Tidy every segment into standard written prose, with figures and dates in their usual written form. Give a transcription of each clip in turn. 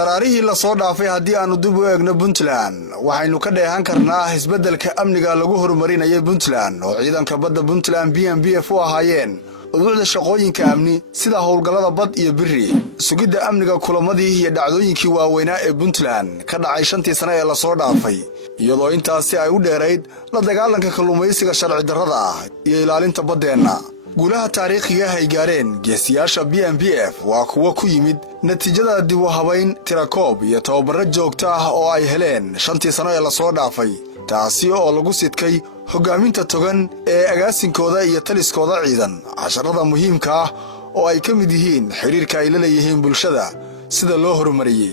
dharaarihii la soo dhaafay haddii aanu dib u eegno Puntland waxaynu ka dheehan karnaa isbeddelka amniga lagu horumarinayay Puntland oo ciidanka badda Puntland BNBF u ahaayeen ubuucda shaqooyinka amni sida howlgallada bad iyo biri sugidda amniga kulamadii iyo dhacdooyinkii waaweynaa ee Puntland ka dhacay 5 sano ee la soo dhaafay iyadoo intaasi ay u dheerayd la dagaalanka kalluumaysiga sharci darrada ah iyo ilaalinta baddeena guulaha taariikhiga ay gaareen geesiyaasha BNBF waa kuwa ku yimid natiijada dib u habayn tirakoob iyo tababarro joogto ah oo ay heleen 5 sano ee la soo dhaafay taasi oo lagu sidkay hogaaminta togan ee agaasinkooda iyo taliskooda ciidan casharada muhiimka ah oo ay ka mid yihiin xiriirka ay la leeyihiin bulshada sida loo horumariyay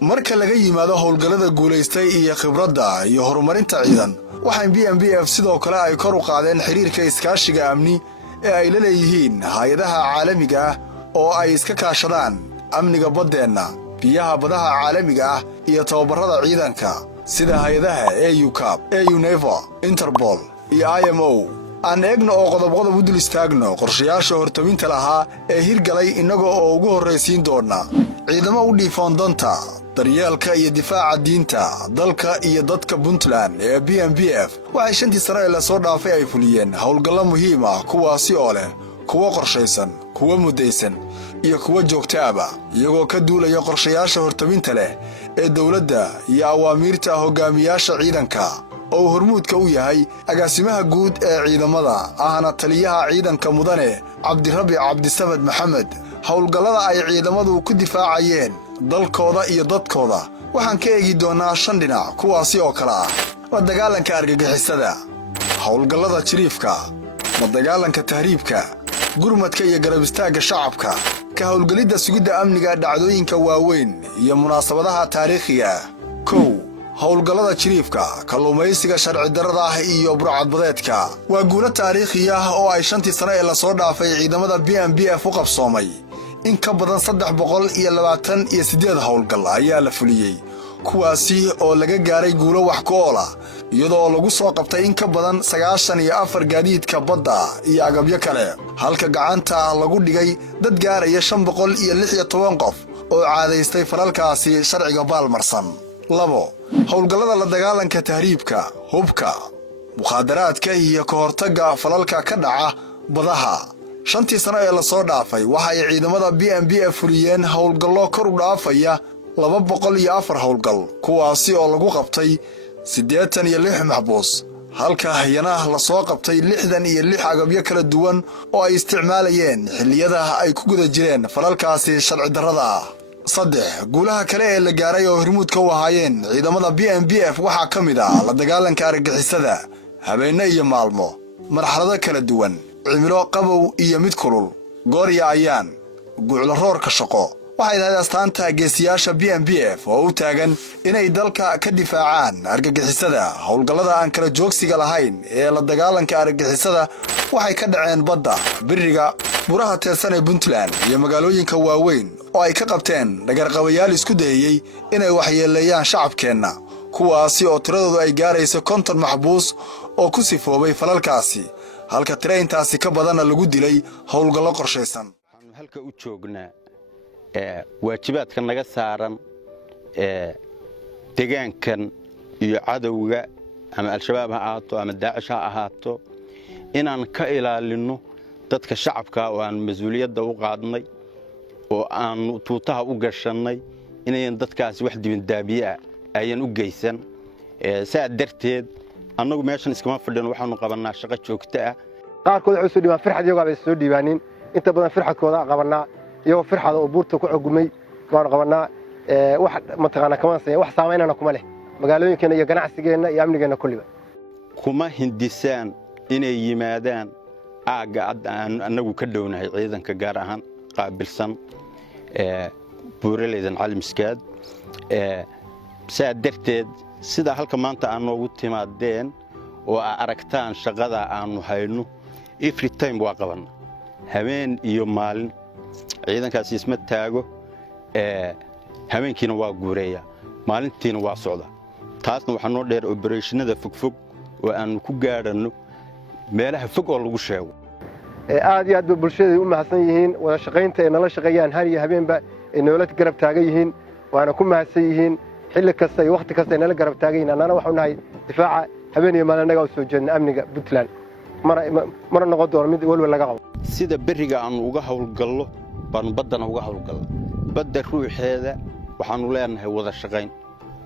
marka laga yimaado howlgallada guulaystay iyo khibradda iyo horumarinta ciidan waxaan BNBF sidoo kale ay kor u qaadeen xiriirka iskaashiga amni ee ay la leeyihiin hay'adaha caalamiga ah oo ay iska kaashadaan amniga baddeena biyaha badaha caalamiga ah iyo tababarrada ciidanka sida hay'adaha AUCAP, AUNEVA, Interpol iyo IMO aan eegno oo qodob u dul istaagno qorshayaasha hortobinta lahaa ee hirgalay inaga oo ugu horreysiin doona ciidamo u dhiifan danta daryeelka iyo difaaca diinta dalka iyo dadka Puntland ee BNBF waxay 5 sano ee la soo dhaafay ay fuliyeen howlgallo muhiim ah kuwaasi oo leh kuwa qorshaysan kuwa mudaysan iyo kuwa joogto ah iyagoo ka duulaya qorshayaasha hortobinta leh ee dawladda iyo awaamiirta hogaamiyaasha ciidanka oo hormuudka u yahay agaasimaha guud ee ciidamada ahna taliyaha ciidanka mudane Cabdirabi Cabdisamad Maxamed howlgallada ay ciidamadu ku difaacayeen dalkooda iyo dadkooda waxaan ka eegi doonaa 5 dhinac kuwaasi oo kala ah la dagaalanka argagixisada howlgallada jiriifka la dagaalanka tahriibka gurmadka iyo garab istaagga shacabka ka howlgalida sugidda amniga dhacdooyinka waaweyn iyo munaasabadaha taariikhiga howlgallada jiriifka kalluumaysiga sharci darrada ah iyo burcadbadeedka waa guulo taariikhi ah oo ay 5 sano ee la soo dhaafay ciidamada BNBF u qabsoomay in ka badan 328 howlgal ayaa la fuliyay kuwaasi oo laga gaaray guulo wax ku ool ah iyadoo lagu soo qabtay in ka badan 94 gaadiidka badda iyo agabyo kale halka gacanta lagu dhigay dad gaaraya 516 qof oo caadaystay falalkaasi sharciga baalmarsan howlgallada la dagaalanka tahriibka hubka mukhadaraadka iyo ka hortagga falalka ka dhaca badaha 5 sano ee la soo dhaafay waxa ay ciidamada BNBF fuliyeen howlgallo kor u dhaafaya 204 howlgal kuwaasi oo lagu qabtay 86 maxbuus halka hay'adaha la soo qabtay 66 agabyo kala duwan oo ay isticmaalayeen xilliyada ay ku guda jireen falalkaasi sharci darrada ah guulaha kale ee la gaaray oo hormuudka u ahaayeen ciidamada BNBF waxaa ka mid ah la dagaalanka argagixisada habeenno iyo maalmo marxalado kala duwan cimilo qabow iyo mid kulul goor iyo ayaan guulo roorka shaqo waxay tahay astaanta geesiyaasha BNBF oo u taagan inay dalka ka difaacaan argagixisada howlgallada aan kala joogsiga lahayn ee la dagaalanka argagixisada waxay ka dhaceen badda biriga buraha teesan ee Puntland iyo magaalooyinka waaweyn oo ay ka qabteen dhagarqabayaal isku dayay inay waxyeeleeyaan shacabkeena kuwaasi oo tiradoodu ay gaarayso 50 maxbuus oo ku sifoobay falalkaasi halka tiraintaasi ka badan lagu dilay howlgallo qorshaysan halka u joognaa waajibaadka naga saaran deegaankan iyo cadawga ama al-shabaab ha ahaato ama daacish ha ahaato inaan ka ilaalino dadka shacabka oo aan mas'uuliyadda u qaadnay oo aan tuutaha u gashanay inayn dadkaas wax dibindaabiye ayaan u geysan saa darteed annagu meeshan iskama fadhino waxaanu qabanaa shaqo joogto ah qaarkood waxay soo dhiibaan firxad iyaga ay soo dhiibaanin inta badan firxadkooda qabanaa iyagoo firxada oo buurta ku xugumay waan qabanaa wax mataqaana kama sameeyay wax saameynana kuma leh magaalooyinkeena iyo ganacsigeena iyo amnigeena kulliba kuma hindisaan inay yimaadaan aaga annagu ka dhownahay ciidanka gaar ahaan qaabilsan buuraleydan caalamiskaad saa darteed sida halka maanta aan noogu timaadeen oo aragtaan shaqada aanu hayno every time waa qaban habeen iyo maalin ciidankaas isma taago habeenkiina waa guureeya maalintiina waa socda taasna waxa noo dheer operationada fogfog oo aan ku gaarano meelaha fog oo lagu sheego aad iyo aad bulshada u mahadsan yihiin wada shaqaynta ay nala shaqeeyaan har iyo habeenba ay nolol garab taagan yihiin waana ku mahadsan yihiin xilli kasta iyo waqti kasta inala garab taagayna annana waxu nahay difaaca habeen iyo maalin naga soo jeedna amniga Puntland mara noqon doono mid walwal laga qabo sida bariga aan uga hawlgallo baan badana uga hawlgallo badda ruuxeeda waxaanu leenahay wada shaqayn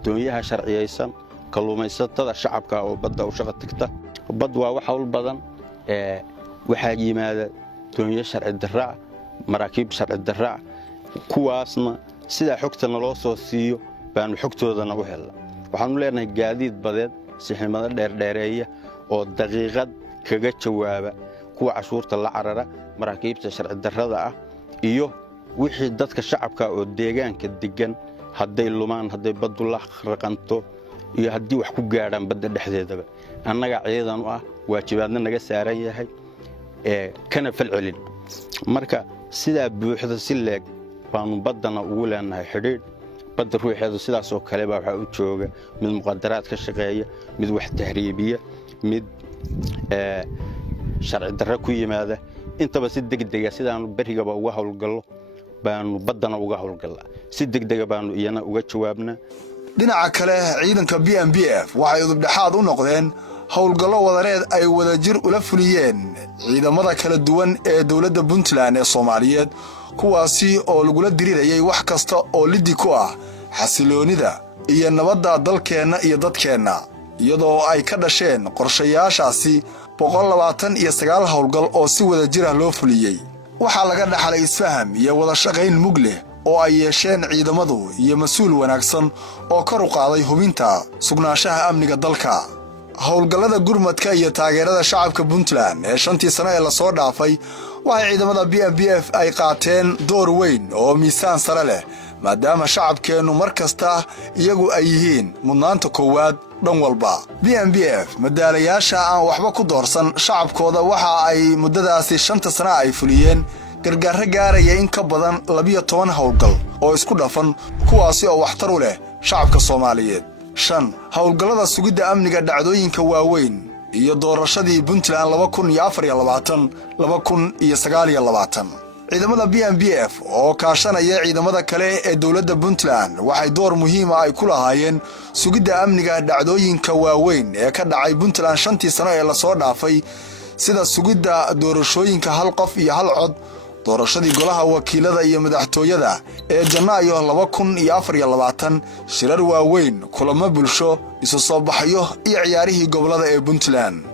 doonyaha sharciyeysan kalluumaysatada shacabka oo badda u shaqo tagta bad waa wax hawl badan waxaa yimaada doonyo sharci darra maraakiib sharci darra kuwaasna sida xogtana loo soo siiyo baan xogtoodana u helnaa waxaanu leenahay gaadiid badeed sixnimada dheerdheereeya oo daqiiqad kaga jawaaba kuwa cashuurta la carara maraakiibta sharci darrada ah iyo wixii dadka shacabka oo deegaanka degan hadday lumaan hadday baddu la raqanto iyo haddii wax ku gaadhaan badda dhexdeedaba annaga ciidan u ah waajibaadna naga saaran yahay kana falcelin marka sidaa buuxda si leeg baanu baddana ugu leenahay xidhiidh badda ruuxeedu sidaas oo kale baa waxaa u jooga mid muqadaraad ka shaqeeya mid wax tahriibiya mid sharci darro ku yimaada intaba si degdega sidaanu barigaba uga hawlgallo baanu baddana uga hawlgallaa si degdega baanu iyana uga jawaabnaa dhinaca kale ciidanka BNBF waxay udubdhaxaad u noqdeen hawlgallo wadareed ay wadajir ula fuliyeen ciidamada kala duwan ee dawladda Puntland ee Soomaaliyeed kuwaasi oo lagula dirirayay wax kasta oo liddi ku ah xasiloonida iyo nabadda dalkeena iyo dadkeena iyadoo ay ka dhasheen qorshayaashaasi 129 hawlgal oo si wadajir ah loo fuliyay waxa laga dhaxlay isfaham iyo wada shaqayn mug leh oo ay yeesheen ciidamadu iyo mas'uul wanaagsan oo kor u qaaday hubinta sugnaanshaha amniga dalka hawlgallada gurmadka iyo taageerada shacabka Puntland ee 5 sano ee la soo dhaafay waxay ciidamada BNBF ay qaateen door weyn oo miisaan sare leh maadaama shacabkeenu markasta iyagu ay yihiin mudnaanta koowaad dhan walba BNBF madaalayaasha aan waxba ku doorsan shacabkooda waxa ay muddadaasi 5 sano ay fuliyeen gargaar gaaraya in ka badan 12 hawlgal oo isku dhafan kuwaasi oo waxtar u leh shacabka Soomaaliyeed 5 hawlgallada sugidda amniga dhacdooyinka waaweyn iyo doorashadii Puntland 2024-2029 ciidamada BNBF oo kaashanaya ciidamada kale ee dawladda Puntland waxay door muhiim ah ay ku lahaayeen sugidda amniga dhacdooyinka waaweyn ee ka dhacay Puntland 5 sano ee la soo dhaafay sida sugidda doorashooyinka hal qof iyo hal cod doorashadii golaha wakiilada iyo madaxtooyada ee Janaayo 2024 shirar waaweyn kulamo bulsho isu soo baxayo iyo ciyaarihii gobolada ee Puntland